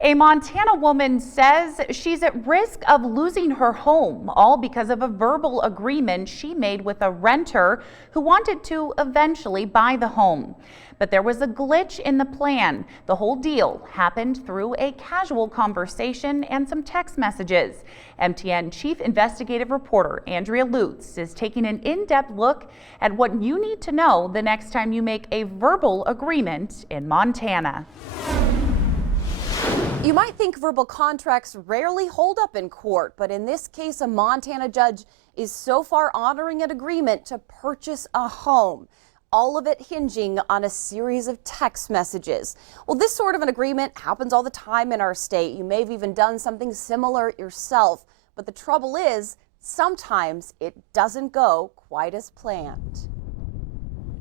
A Montana woman says she's at risk of losing her home, all because of a verbal agreement she made with a renter who wanted to eventually buy the home. But there was a glitch in the plan. The whole deal happened through a casual conversation and some text messages. MTN Chief Investigative Reporter Andrea Lutz is taking an in-depth look at what you need to know the next time you make a verbal agreement in Montana. You might think verbal contracts rarely hold up in court, but in this case, a Montana judge is so far honoring an agreement to purchase a home. All of it hinging on a series of text messages. Well, this sort of an agreement happens all the time in our state. You may have even done something similar yourself, but the trouble is, sometimes it doesn't go quite as planned.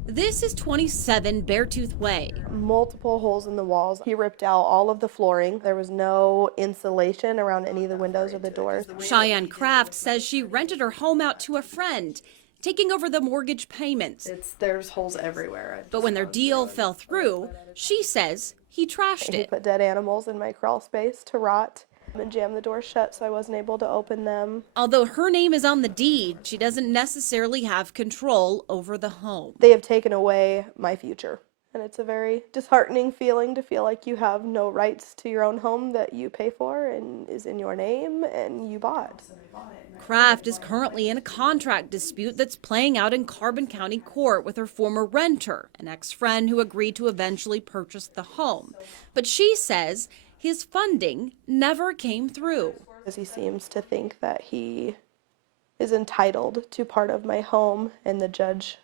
This is 27 Beartooth Way. Multiple holes in the walls. He ripped out all of the flooring. There was no insulation around any of the windows or the doors. Cheyenne Kraft says she rented her home out to a friend, taking over the mortgage payments. There's holes everywhere. But when their deal fell through, she says he trashed He it. put dead animals in my crawl space to rot and jammed the door shut so I wasn't able to open them. Although her name is on the deed, she doesn't necessarily have control over the home. They have taken away my future. And it's a very disheartening feeling to feel like you have no rights to your own home that you pay for and is in your name and you bought. Kraft is currently in a contract dispute that's playing out in Carbon County Court with her former renter, an ex-friend who agreed to eventually purchase the home. But she says his funding never came through. He seems to think that he is entitled to part of my home, and the judge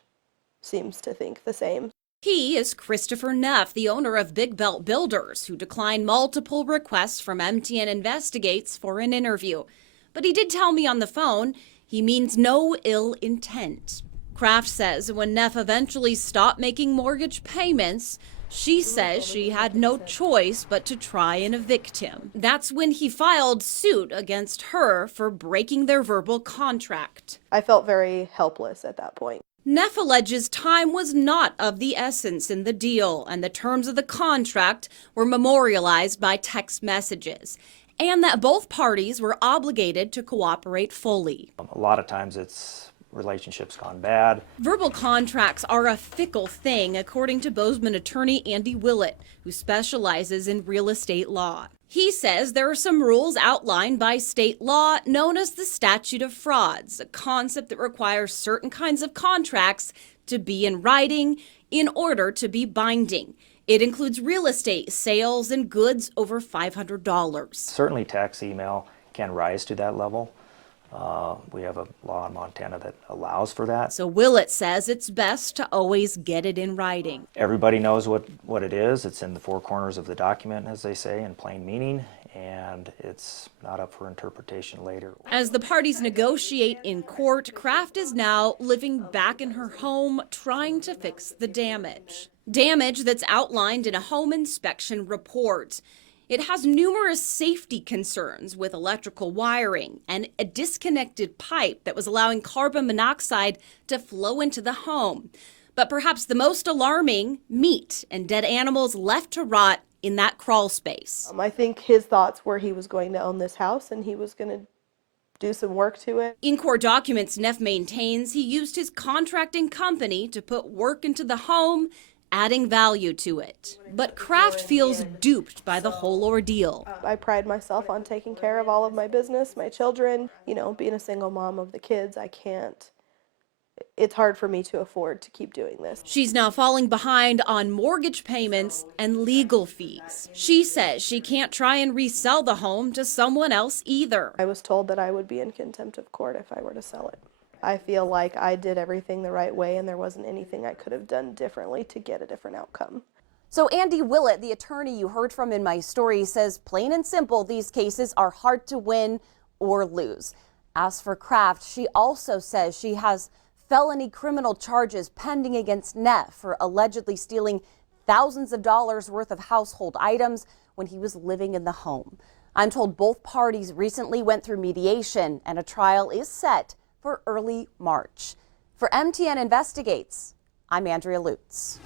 seems to think the same. He is Christopher Neff, the owner of Big Belt Builders, who declined multiple requests from MTN Investigates for an interview. But he did tell me on the phone he means no ill intent. Kraft says when Neff eventually stopped making mortgage payments, she says she had no choice but to try and evict him. That's when he filed suit against her for breaking their verbal contract. I felt very helpless at that point. Neff alleges time was not of the essence in the deal, and the terms of the contract were memorialized by text messages, and that both parties were obligated to cooperate fully. A lot of times it's relationships gone bad. Verbal contracts are a fickle thing, according to Bozeman attorney Andy Willett, who specializes in real estate law. He says there are some rules outlined by state law known as the statute of frauds, a concept that requires certain kinds of contracts to be in writing in order to be binding. It includes real estate sales and goods over $500. Certainly text, email can rise to that level. We have a law in Montana that allows for that. So Willett says it's best to always get it in writing. Everybody knows what it is. It's in the four corners of the document, as they say, in plain meaning, and it's not up for interpretation later. As the parties negotiate in court, Kraft is now living back in her home, trying to fix the damage. Damage that's outlined in a home inspection report. It has numerous safety concerns with electrical wiring and a disconnected pipe that was allowing carbon monoxide to flow into the home. But perhaps the most alarming, meat and dead animals left to rot in that crawl space. I think his thoughts were he was going to own this house and he was going to do some work to it. In court documents, Neff maintains he used his contracting company to put work into the home, adding value to it. But Kraft feels duped by the whole ordeal. I pride myself on taking care of all of my business, my children. You know, being a single mom of the kids, it's hard for me to afford to keep doing this. She's now falling behind on mortgage payments and legal fees. She says she can't try and resell the home to someone else either. I was told that I would be in contempt of court if I were to sell it. I feel like I did everything the right way and there wasn't anything I could have done differently to get a different outcome. So Andy Willett, the attorney you heard from in my story, says plain and simple, these cases are hard to win or lose. As for Kraft, she also says she has felony criminal charges pending against Neff for allegedly stealing thousands of dollars worth of household items when he was living in the home. I'm told both parties recently went through mediation and a trial is set for early March. For MTN Investigates, I'm Andrea Lutz.